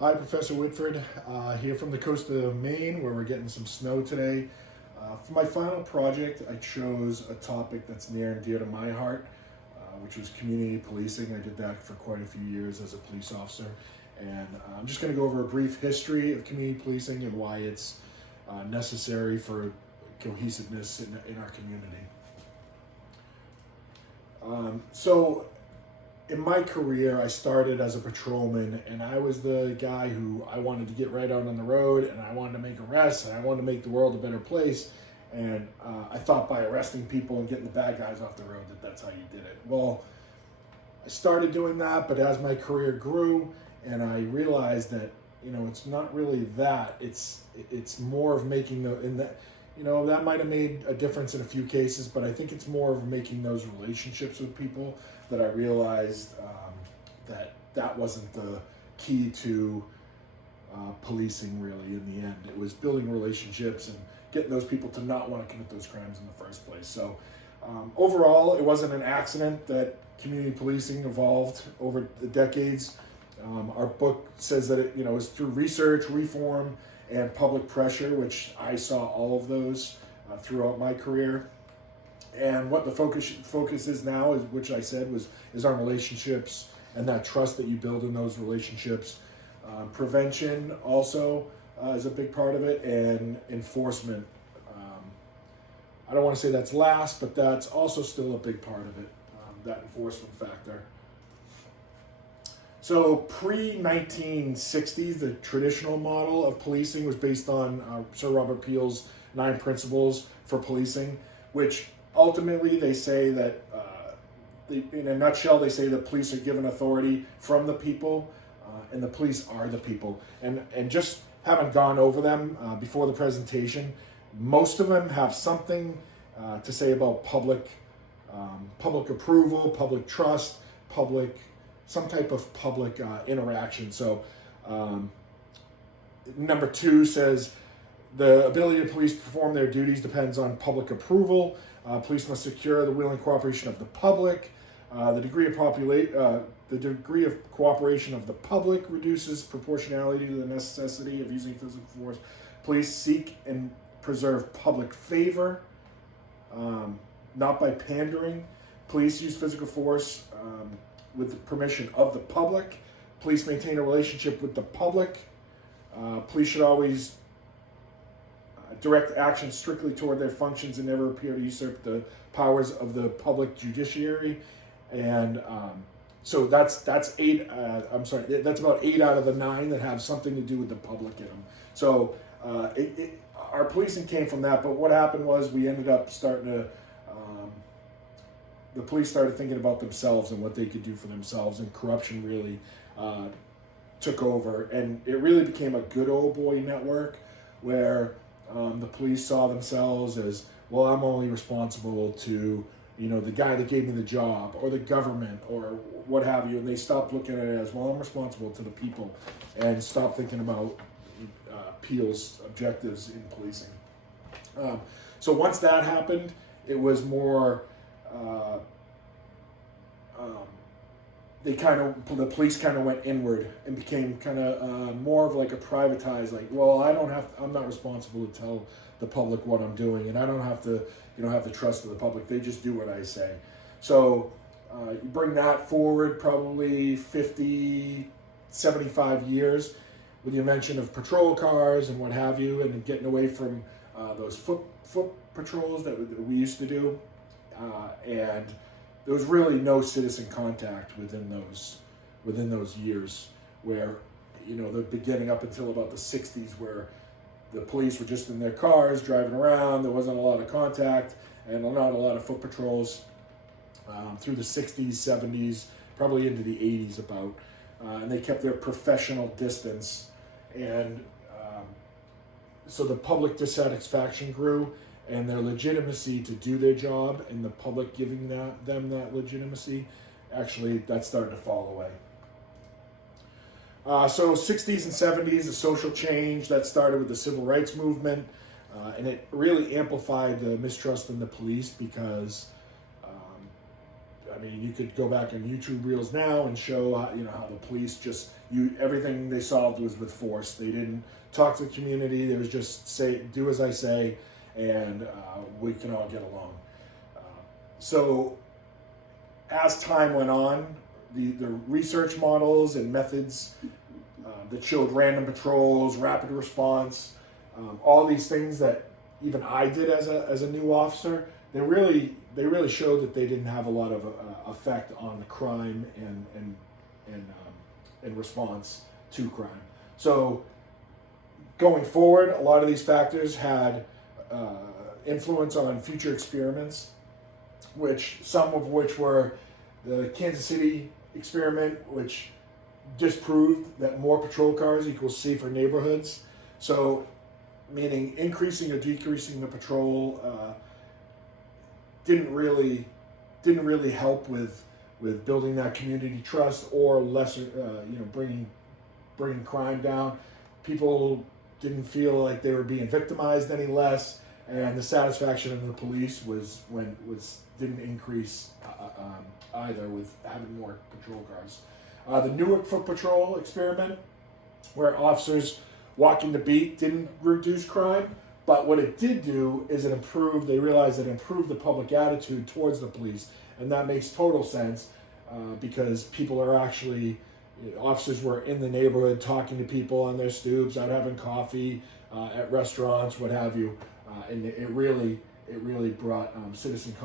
Hi, Professor Whitford, here from the coast of Maine where we're getting some snow today. For my final project, I chose a topic that's near and dear to my heart, which was community policing. I did that for quite a few years as a police officer. And I'm just going to go over a brief history of community policing and why it's necessary for cohesiveness in our community. So in my career, I started as a patrolman, and I was the guy who I wanted to get right out on the road, and I wanted to make arrests, and I wanted to make the world a better place. And I thought by arresting people and getting the bad guys off the road that's how you did it. Well, I started doing that, but as my career grew, and I realized that it's not really that. It's more of making that might have made a difference in a few cases, but I think it's more of making those relationships with people that I realized that wasn't the key to policing really in the end. It was building relationships and getting those people to not want to commit those crimes in the first place. So overall, it wasn't an accident that community policing evolved over the decades. Our book says that it was through research, reform, and public pressure, which I saw all of those throughout my career. And what the focus is now, which I said is on relationships and that trust that you build in those relationships. Prevention also is a big part of it, and enforcement. I don't want to say that's last, but that's also still a big part of it, that enforcement factor. So pre-1960s, the traditional model of policing was based on Sir Robert Peel's 9 principles for policing, which ultimately they say that, in a nutshell, they say that police are given authority from the people, and the police are the people. And just having gone over them before the presentation, most of them have something to say about public approval, public trust, some type of public interaction. So number 2 says the ability of police to perform their duties depends on public approval. Police must secure the will and cooperation of the public. The degree of cooperation of the public reduces proportionality to the necessity of using physical force. Police seek and preserve public favor, not by pandering. Police use physical force with the permission of the public. Police maintain a relationship with the public. Police should always direct action strictly toward their functions and never appear to usurp the powers of the public judiciary. And so that's 8. That's about 8 out of the 9 that have something to do with the public in them. So our policing came from that. But what happened was we ended up starting to. The police started thinking about themselves and what they could do for themselves, and corruption really took over. And it really became a good old boy network where the police saw themselves as, well, I'm only responsible to, the guy that gave me the job or the government or what have you. And they stopped looking at it as, well, I'm responsible to the people, and stopped thinking about Peel's objectives in policing. So once that happened, it was more... the police kind of went inward and became kind of more of like a privatized, like, well, I'm not responsible to tell the public what I'm doing, and I don't have to, have the trust of the public. They just do what I say. So you bring that forward probably 50, 75 years with the invention of patrol cars and what have you, and getting away from those foot patrols that we used to do. And there was really no citizen contact within those years, where the beginning up until about the 60s, where the police were just in their cars driving around. There wasn't a lot of contact and not a lot of foot patrols through the 60s, 70s, probably into the 80s about, and they kept their professional distance, and so the public dissatisfaction grew, and their legitimacy to do their job, and the public giving them that legitimacy, actually, that started to fall away. So 60s and 70s, the social change that started with the civil rights movement, and it really amplified the mistrust in the police because mean, you could go back on YouTube Reels now and show how the police everything they solved was with force. They didn't talk to the community. They was just do as I say, and we can all get along. So as time went on, the research models and methods that showed random patrols, rapid response, all these things that even I did as a new officer, they really showed that they didn't have a lot of effect on the crime and response to crime. So going forward, a lot of these factors had influence on future experiments, some of which were the Kansas City experiment, which disproved that more patrol cars equals safer neighborhoods. So, meaning increasing or decreasing the patrol didn't really help with building that community trust or bringing crime down. People didn't feel like they were being victimized any less, and the satisfaction of the police didn't increase either with having more patrol cars. The Newark Foot Patrol experiment, where officers walking the beat didn't reduce crime, but what it did do is they realized it improved the public attitude towards the police, and that makes total sense because officers were in the neighborhood talking to people on their stoops, out having coffee at restaurants, what have you, and it really brought citizen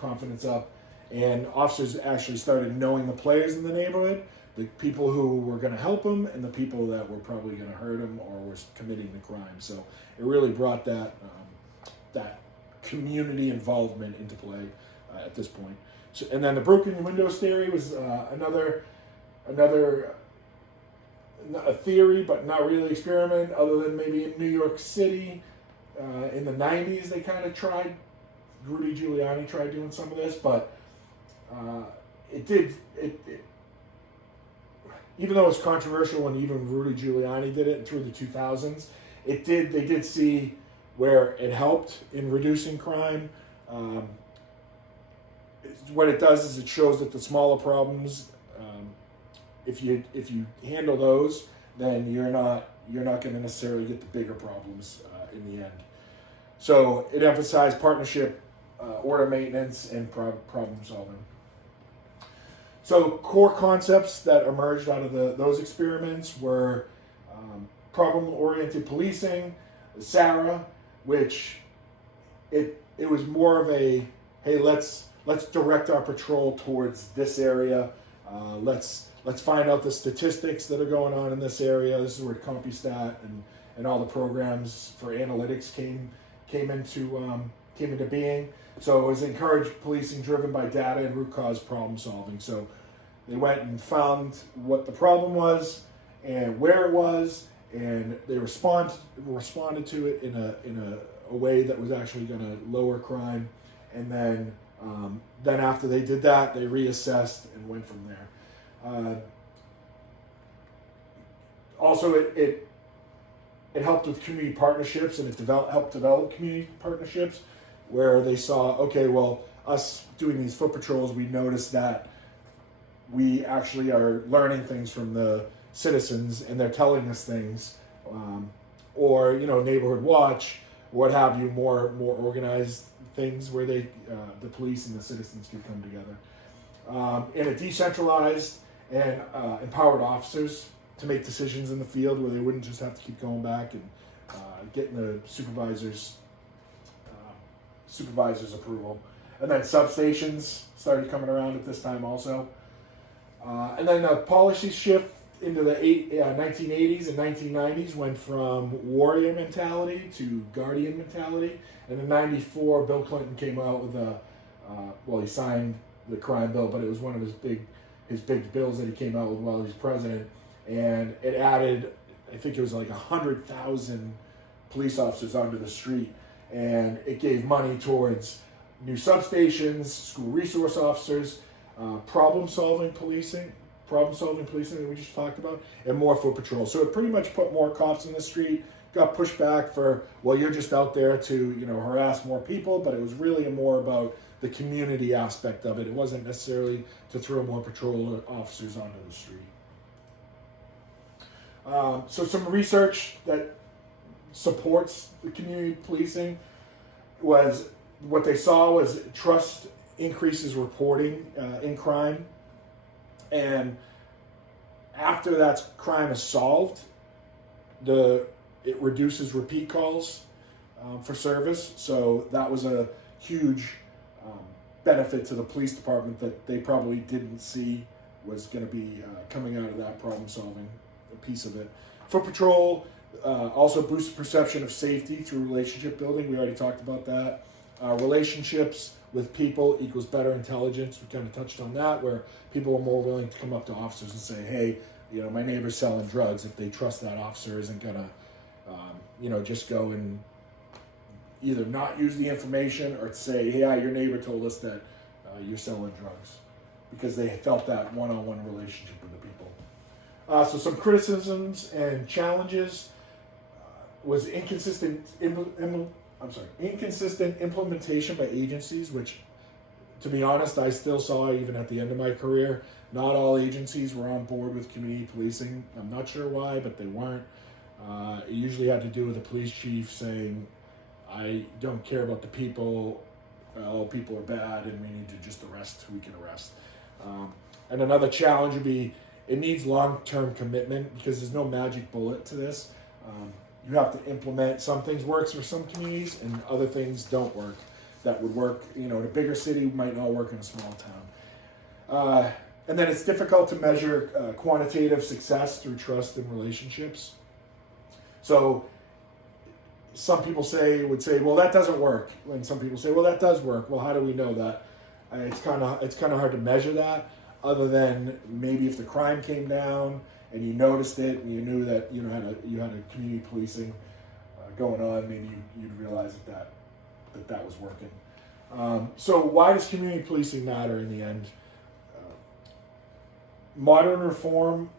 confidence up, and officers actually started knowing the players in the neighborhood, the people who were going to help them, and the people that were probably going to hurt them or were committing the crime. So it really brought that community involvement into play at this point. So, and then the broken windows theory was another a theory, but not really experiment, other than maybe in New York City. In the 90s, they kind of tried. Rudy Giuliani tried doing some of this, but even though it's controversial when even Rudy Giuliani did it through the 2000s, they did see where it helped in reducing crime. What it does is it shows that the smaller problems, if you handle those, then you're not going to necessarily get the bigger problems in the end. So it emphasized partnership, order maintenance, and problem solving. So core concepts that emerged out of those experiments were problem-oriented policing, SARA, which it was more of a, hey, let's direct our patrol towards this area. Let's find out the statistics that are going on in this area. This is where CompuStat and all the programs for analytics came into being. So it was encouraged policing driven by data and root cause problem solving. So they went and found what the problem was and where it was, and they responded to it in a way that was actually going to lower crime. And then after they did that, they reassessed and went from there. Also, it helped with community partnerships, and it helped develop community partnerships where they saw, okay, well, us doing these foot patrols, we noticed that we actually are learning things from the citizens, and they're telling us things, or neighborhood watch, what have you, more organized things where the police and the citizens could come together, and it decentralized and empowered officers to make decisions in the field where they wouldn't just have to keep going back and getting the supervisor's approval. And then substations started coming around at this time also. And then the policy shift into the 1980s and 1990s went from warrior mentality to guardian mentality. And in 94, Bill Clinton came out with he signed the crime bill, but it was one of his big bills that he came out with while he was president. And it added, I think it was like 100,000 police officers onto the street. And it gave money towards new substations, school resource officers, problem-solving policing that we just talked about, and more foot patrol. So it pretty much put more cops in the street, got pushed back for, well, you're just out there to harass more people, but it was really more about the community aspect of it. It wasn't necessarily to throw more patrol officers onto the street. So some research that supports the community policing was what they saw was trust increases reporting in crime, and after that crime is solved, it reduces repeat calls for service. So that was a huge benefit to the police department that they probably didn't see was going to be coming out of that problem solving piece of it. Foot patrol also boosts perception of safety through relationship building. We already talked about that. Relationships with people equals better intelligence. We kind of touched on that, where people are more willing to come up to officers and say, hey, my neighbor's selling drugs, if they trust that officer isn't going to, just go and either not use the information or say, hey, your neighbor told us that you're selling drugs, because they felt that one-on-one relationship with the people. So some criticisms and challenges was inconsistent implementation by agencies, which, to be honest, I still saw even at the end of my career. Not all agencies were on board with community policing. I'm not sure why, but they weren't. It usually had to do with the police chief saying, I don't care about the people, all people are bad, and we need to just arrest who we can arrest. And another challenge would be, it needs long-term commitment, because there's no magic bullet to this. You have to implement. Some things works for some communities and other things don't work. That would work, in a bigger city might not work in a small town. And then it's difficult to measure quantitative success through trust and relationships. So some people would say, well, that doesn't work. And some people say, well, that does work. Well, how do we know that? It's kind of hard to measure that, other than maybe if the crime came down and you noticed it and you knew that you had a community policing going on, maybe you'd realize that was working. So why does community policing matter in the end? Modern reform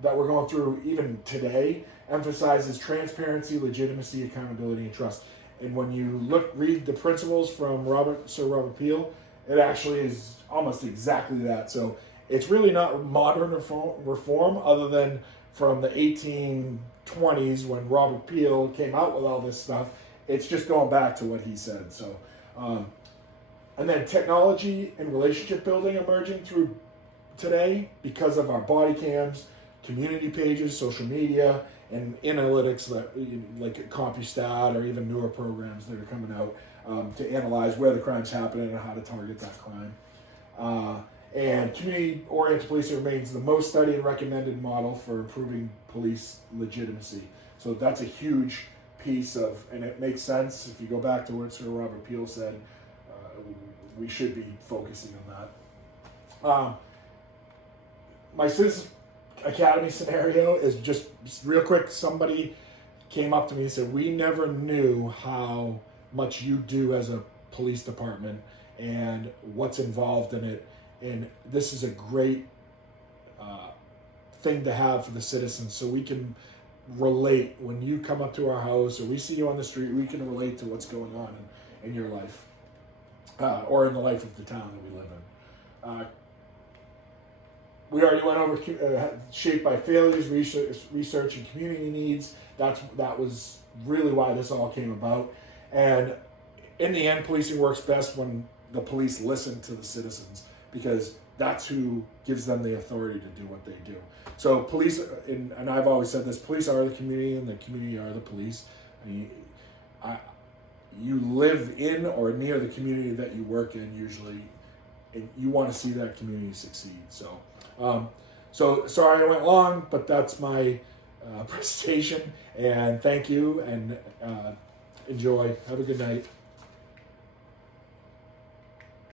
that we're going through even today emphasizes transparency, legitimacy, accountability, and trust. And when you read the principles from Sir Robert Peel, it actually is almost exactly that. So it's really not modern reform other than from the 1820s when Robert Peel came out with all this stuff. It's just going back to what he said. So, and then technology and relationship building emerging through today because of our body cams, community pages, social media, and analytics like CompuStat or even newer programs that are coming out to analyze where the crime's happening and how to target that crime. And community-oriented policing remains the most studied and recommended model for improving police legitimacy. So that's a huge piece of, and it makes sense if you go back to what Sir Robert Peel said, we should be focusing on that. My Citizen Academy scenario is just real quick. Somebody came up to me and said, we never knew how much you do as a police department and what's involved in it. And this is a great thing to have for the citizens, so we can relate when you come up to our house or we see you on the street. We can relate to what's going on in your life or in the life of the town that we live in. We already went over shaped by failures, research, and community needs. That was really why this all came about. And in the end, policing works best when the police listen to the citizens, because that's who gives them the authority to do what they do. So police, and I've always said this, police are the community and the community are the police. You live in or near the community that you work in usually, and you want to see that community succeed. So sorry I went long, but that's my presentation, and thank you, and enjoy. Have a good night.